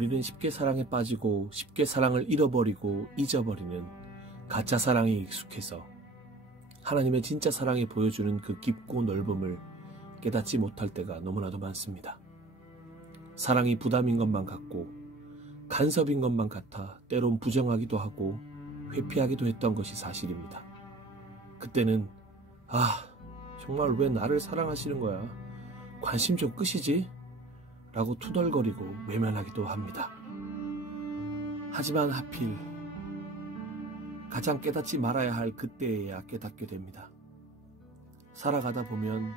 우리는 쉽게 사랑에 빠지고 쉽게 사랑을 잃어버리고 잊어버리는 가짜 사랑에 익숙해서 하나님의 진짜 사랑이 보여주는 그 깊고 넓음을 깨닫지 못할 때가 너무나도 많습니다. 사랑이 부담인 것만 같고 간섭인 것만 같아 때론 부정하기도 하고 회피하기도 했던 것이 사실입니다. 그때는 정말 왜 나를 사랑하시는 거야? 관심 좀 끄시지? 라고 투덜거리고 외면하기도 합니다. 하지만 하필 가장 깨닫지 말아야 할 그때에야 깨닫게 됩니다. 살아가다 보면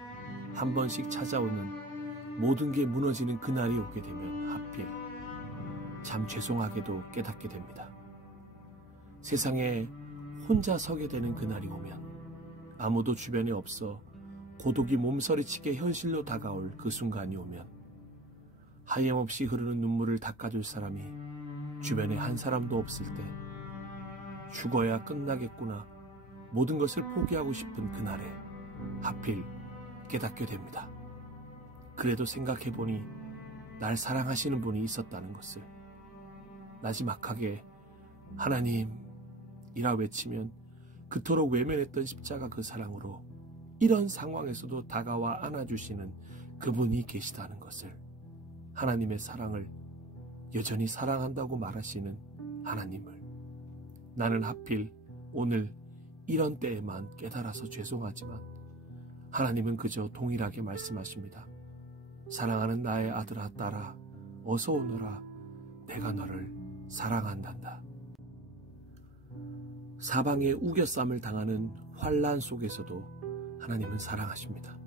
한 번씩 찾아오는 모든 게 무너지는 그날이 오게 되면 하필 참 죄송하게도 깨닫게 됩니다. 세상에 혼자 서게 되는 그날이 오면 아무도 주변에 없어 고독이 몸서리치게 현실로 다가올 그 순간이 오면 하염없이 흐르는 눈물을 닦아줄 사람이 주변에 한 사람도 없을 때 죽어야 끝나겠구나 모든 것을 포기하고 싶은 그날에 하필 깨닫게 됩니다. 그래도 생각해보니 날 사랑하시는 분이 있었다는 것을 나지막하게 하나님이라 외치면 그토록 외면했던 십자가 그 사랑으로 이런 상황에서도 다가와 안아주시는 그분이 계시다는 것을, 하나님의 사랑을 여전히 사랑한다고 말하시는 하나님을 나는 하필 오늘 이런 때에만 깨달아서 죄송하지만 하나님은 그저 동일하게 말씀하십니다. 사랑하는 나의 아들아 딸아 어서 오너라 내가 너를 사랑한단다. 사방에 우겨쌈을 당하는 환난 속에서도 하나님은 사랑하십니다.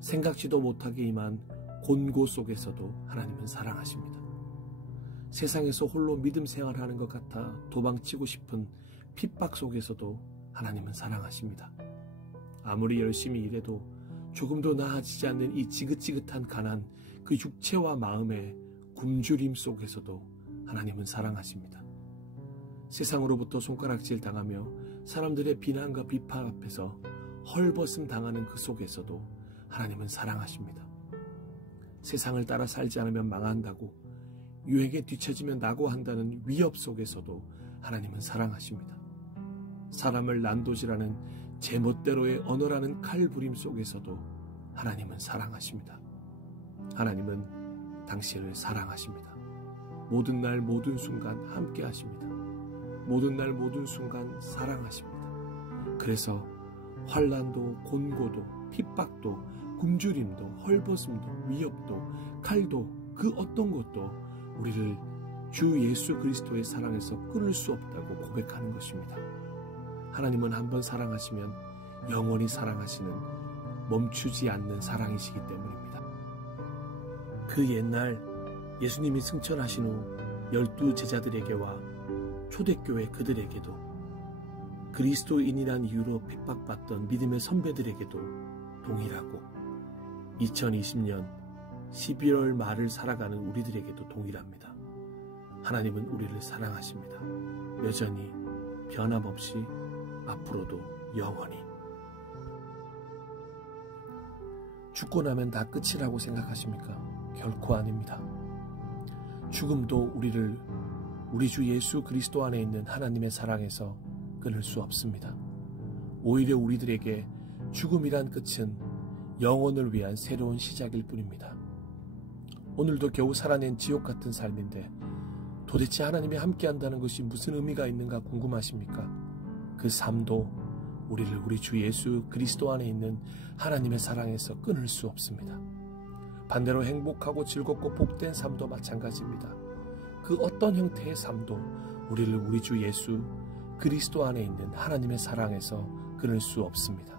생각지도 못하게 임한 곤고 속에서도 하나님은 사랑하십니다. 세상에서 홀로 믿음 생활하는 것 같아 도망치고 싶은 핍박 속에서도 하나님은 사랑하십니다. 아무리 열심히 일해도 조금도 나아지지 않는 이 지긋지긋한 가난, 그 육체와 마음의 굶주림 속에서도 하나님은 사랑하십니다. 세상으로부터 손가락질 당하며 사람들의 비난과 비판 앞에서 헐벗음 당하는 그 속에서도 하나님은 사랑하십니다. 세상을 따라 살지 않으면 망한다고, 유행에 뒤처지면 낙오한다는 위협 속에서도 하나님은 사랑하십니다. 사람을 난도질하는 제멋대로의 언어라는 칼부림 속에서도 하나님은 사랑하십니다. 하나님은 당신을 사랑하십니다. 모든 날 모든 순간 함께 하십니다. 모든 날 모든 순간 사랑하십니다. 그래서 환난도 곤고도 핍박도 굶주림도 헐벗음도 위협도 칼도 그 어떤 것도 우리를 주 예수 그리스도의 사랑에서 끊을 수 없다고 고백하는 것입니다. 하나님은 한번 사랑하시면 영원히 사랑하시는 멈추지 않는 사랑이시기 때문입니다. 그 옛날 예수님이 승천하신 후 12 제자들에게와 초대교회 그들에게도 그리스도인이란 이유로 핍박받던 믿음의 선배들에게도 동일하고 2020년 11월 말을 살아가는 우리들에게도 동일합니다. 하나님은 우리를 사랑하십니다. 여전히 변함없이 앞으로도 영원히. 죽고 나면 다 끝이라고 생각하십니까? 결코 아닙니다. 죽음도 우리를 우리 주 예수 그리스도 안에 있는 하나님의 사랑에서 끊을 수 없습니다. 오히려 우리들에게 죽음이란 끝은 영혼을 위한 새로운 시작일 뿐입니다. 오늘도 겨우 살아낸 지옥 같은 삶인데 도대체 하나님이 함께한다는 것이 무슨 의미가 있는가 궁금하십니까? 그 삶도 우리를 우리 주 예수 그리스도 안에 있는 하나님의 사랑에서 끊을 수 없습니다. 반대로 행복하고 즐겁고 복된 삶도 마찬가지입니다. 그 어떤 형태의 삶도 우리를 우리 주 예수 그리스도 안에 있는 하나님의 사랑에서 끊을 수 없습니다.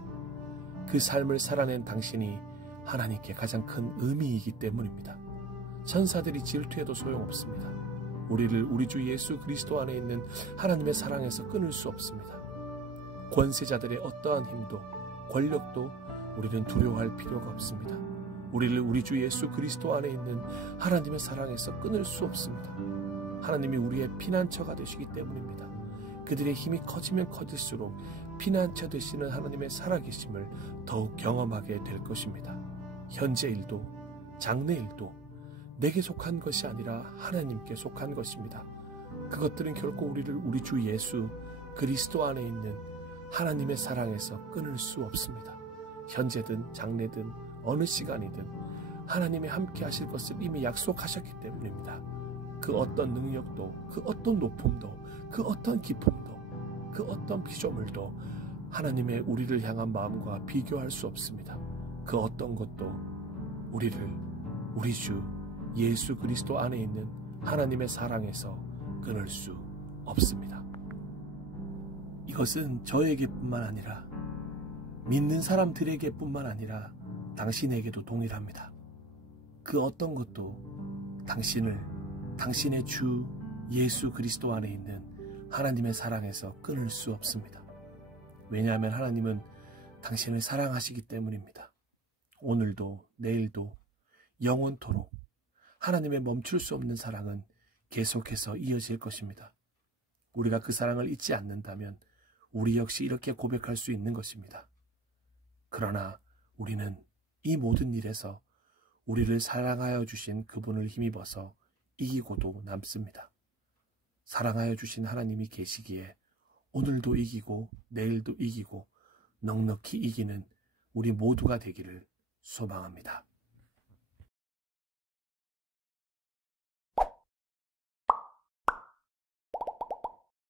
그 삶을 살아낸 당신이 하나님께 가장 큰 의미이기 때문입니다. 천사들이 질투해도 소용없습니다. 우리를 우리 주 예수 그리스도 안에 있는 하나님의 사랑에서 끊을 수 없습니다. 권세자들의 어떠한 힘도 권력도 우리는 두려워할 필요가 없습니다. 우리를 우리 주 예수 그리스도 안에 있는 하나님의 사랑에서 끊을 수 없습니다. 하나님이 우리의 피난처가 되시기 때문입니다. 그들의 힘이 커지면 커질수록 피난처 되시는 하나님의 살아계심을 더욱 경험하게 될 것입니다. 현재 일도 장래 일도 내게 속한 것이 아니라 하나님께 속한 것입니다. 그것들은 결코 우리를 우리 주 예수 그리스도 안에 있는 하나님의 사랑에서 끊을 수 없습니다. 현재든 장래든 어느 시간이든 하나님이 함께 하실 것을 이미 약속하셨기 때문입니다. 그 어떤 능력도, 그 어떤 높음도, 그 어떤 기쁨도, 그 어떤 피조물도 하나님의 우리를 향한 마음과 비교할 수 없습니다. 그 어떤 것도 우리를 우리 주 예수 그리스도 안에 있는 하나님의 사랑에서 끊을 수 없습니다. 이것은 저에게뿐만 아니라 믿는 사람들에게뿐만 아니라 당신에게도 동일합니다. 그 어떤 것도 당신을 당신의 주 예수 그리스도 안에 있는 하나님의 사랑에서 끊을 수 없습니다. 왜냐하면 하나님은 당신을 사랑하시기 때문입니다. 오늘도 내일도 영원토록 하나님의 멈출 수 없는 사랑은 계속해서 이어질 것입니다. 우리가 그 사랑을 잊지 않는다면 우리 역시 이렇게 고백할 수 있는 것입니다. 그러나 우리는 이 모든 일에서 우리를 사랑하여 주신 그분을 힘입어서 이기고도 남습니다. 사랑하여 주신 하나님이 계시기에 오늘도 이기고 내일도 이기고 넉넉히 이기는 우리 모두가 되기를 소망합니다.